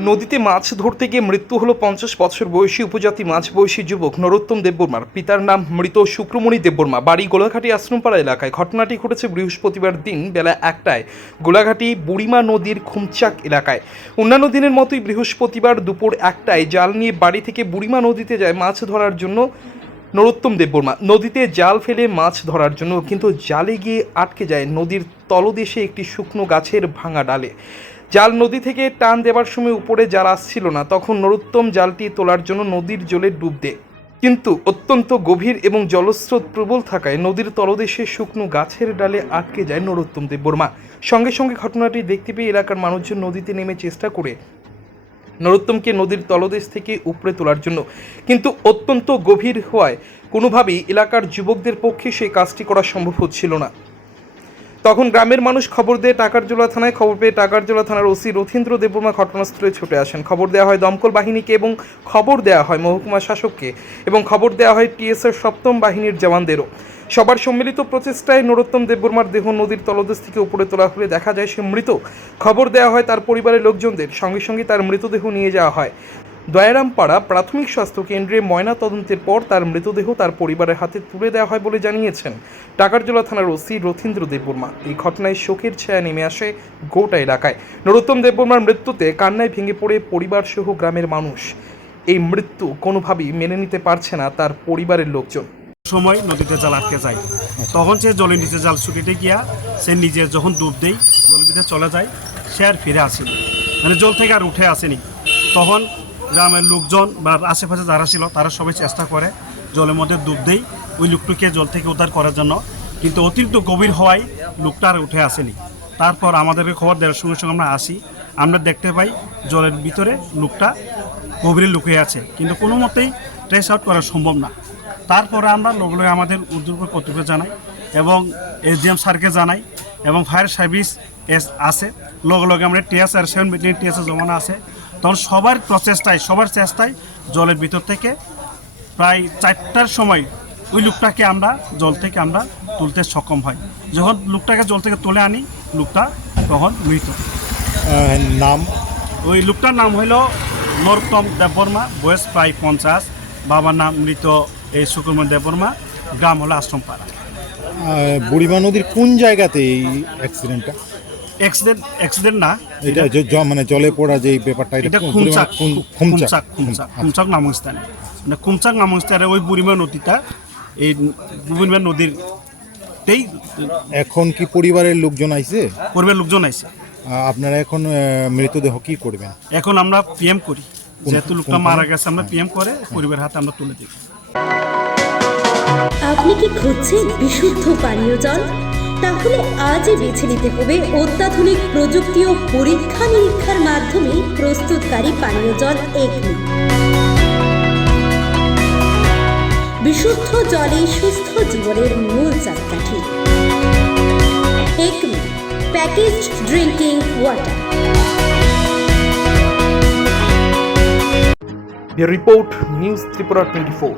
নদীতে মাছ ধরতে গিয়ে মৃত্যু হলো 50 বছর বয়সী উপজাতি মাঝবয়সী যুবক নরোত্তম দেববর্মার। পিতার নাম মৃত শুক্রমণি দেববর্মা, বাড়ি গোলাঘাটি আশ্রমপাড়া এলাকায়। ঘটনাটি ঘটেছে বৃহস্পতিবার দিন বেলা 1টায় গোলাঘাটি বুড়িমা নদীর খুমচাক এলাকায়। অন্যান্য দিনের মতোই বৃহস্পতিবার দুপুর 1টায় জাল নিয়ে বাড়ি থেকে বুড়িমা নদীতে যায় মাছ ধরার জন্য নরোত্তম দেববর্মা। নদীতে জাল ফেলে মাছ ধরার জন্য, কিন্তু জালে গিয়ে আটকে যায় নদীর তলদেশে একটি শুকনো গাছের ভাঙা ডালে। জাল নদী থেকে টান দেবার সময় উপরে জাল আসছিল না, তখন নরোত্তম জালটি তোলার জন্য নদীর জলে ডুব দেয়, কিন্তু অত্যন্ত গভীর এবং জলস্রোত প্রবল থাকায় নদীর তলদেশে শুকনো গাছের ডালে আটকে যায় নরোত্তম দেববর্মা। সঙ্গে সঙ্গে ঘটনাটি দেখতে পেয়ে এলাকার মানুষজন নদীতে নেমে চেষ্টা করে নরোত্তমকে নদীর তলদেশ থেকে উপরে তোলার জন্য, কিন্তু অত্যন্ত গভীর হওয়ায় কোনোভাবেই এলাকার যুবকদের পক্ষে সেই কাজটি করা সম্ভব হচ্ছিল না। তখন গ্রামের মানুষ খবর দেয় টাকারজোলা থানায়। খবর পেয়ে টাকারজোলা থানার ওসি রথীন্দ্র দেববর্মা ঘটনাস্থলে ছুটে আসেন। খবর দেওয়া হয় দমকল বাহিনীকে এবং খবর দেওয়া হয় মহকুমা শাসককে এবং খবর দেওয়া হয় টিএসএর 7ম বাহিনীর জওয়ানদেরও। সবার সম্মিলিত প্রচেষ্টায় নরোত্তম দেববর্মার দেহ নদীর তলদেশ থেকে উপরে তোলা হলে দেখা যায় সে মৃত। খবর দেওয়া হয় তার পরিবারের লোকজনদের, সঙ্গে সঙ্গে তার মৃতদেহ নিয়ে যাওয়া হয় দয়ারামপাড়া প্রাথমিক স্বাস্থ্য কেন্দ্রে। ময়না তদন্তের পর তার মৃতদেহ তার পরিবারের হাতে তুলে দেওয়া হয় বলে জানিয়েছেন টাকারজোলা থানার ওসি রথীন্দ্র দেববর্মা। এই ঘটনায় শোকের ছায়া নেমে আসে গোটা এলাকায়। নরোত্তম দেববর্মার মৃত্যুতে কান্নায় ভেঙে পড়ে পরিবার সহ গ্রামের মানুষ। এই মৃত্যু কোনোভাবেই মেনে নিতে পারছে না তার পরিবারের লোকজন। সময় নদীতে জাল আটকে যায়, তখন সে জলের নিচে জাল শুকিয়ে গিয়া সে নিজে যখন ডুব দেয় জলের ভিতরে চলে যায়, সে আর ফিরে আসেনি, মানে জল থেকে আর উঠে আসেনি। তখন গ্রামের লোকজন বা আশেপাশে যারা ছিল তারা সবাই চেষ্টা করে জলের মধ্যে ডুব দেই ওই লোকটিকে জল থেকে উদ্ধার করার জন্য, কিন্তু অতিরিক্ত গভীর হওয়ায় লোকটা আর উঠে আসেনি। তারপর আমাদেরকে খবর দেওয়ার সঙ্গে সঙ্গে আমরা আসি, আমরা দেখতে পাই জলের ভিতরে লোকটা গভীরে লুকিয়ে আছে, কিন্তু কোনো মতেই ট্রেস আউট করা সম্ভব না। তারপরে আমরা লগে আমাদের উদ্যোগ কর্তৃপক্ষ জানাই এবং এসডিএম স্যারকে জানাই এবং ফায়ার সার্ভিস আছে, লগে আমরা টিএসআর 7 টিএসআর জমানো আছে। তখন সবার চেষ্টায় জলের ভিতর থেকে প্রায় 4টার সময় ওই লোকটাকে আমরা জল থেকে আমরা তুলতে সক্ষম হয়। যখন লোকটাকে জল থেকে তুলে আনি লোকটা তখন মৃত। নাম? ওই লোকটার নাম হইল নরোত্তম দেববর্মা, বয়স প্রায় 50। বাবার নাম মৃত এই শুক্রমণি দেববর্মা, গ্রাম হলো আশ্রমপাড়া। বুড়িমা নদীর কোন জায়গাতে এই অ্যাক্সিডেন্টটা? অ্যাক্সিডেন্ট না, এটা মানে জলে পড়া যে ব্যাপারটা, এটা খুমচাক নামক স্থানে, মানে খুমচাক নামক স্থানে ওই বুড়িমা নদীটা, এই বুড়িমা নদীরতেই। এখন কি পরিবারের লোকজন আইছে? পরিবারের লোকজন আইছে। আপনারা এখন মৃতদেহ কি করবেন? এখন আমরা পিএম করি, যেহেতু লোকটা মারা গেছে আমরা পিএম করে পরিবারের হাতে আমরা তুলে দিই। আপনি কি খুঁজছেন বিশুদ্ধ পানীয় জল? তাহলে আজই বেছে নিতে হবে অত্যাধুনিক প্রযুক্তি ও পরীক্ষা নিরীক্ষার মাধ্যমে প্রস্তুতকারী পানীয় জল একমি। বিশুদ্ধ জলে সুস্থ জীবনের মূল চাকাঠি। Acme packaged drinking water. Report news Tripura 24।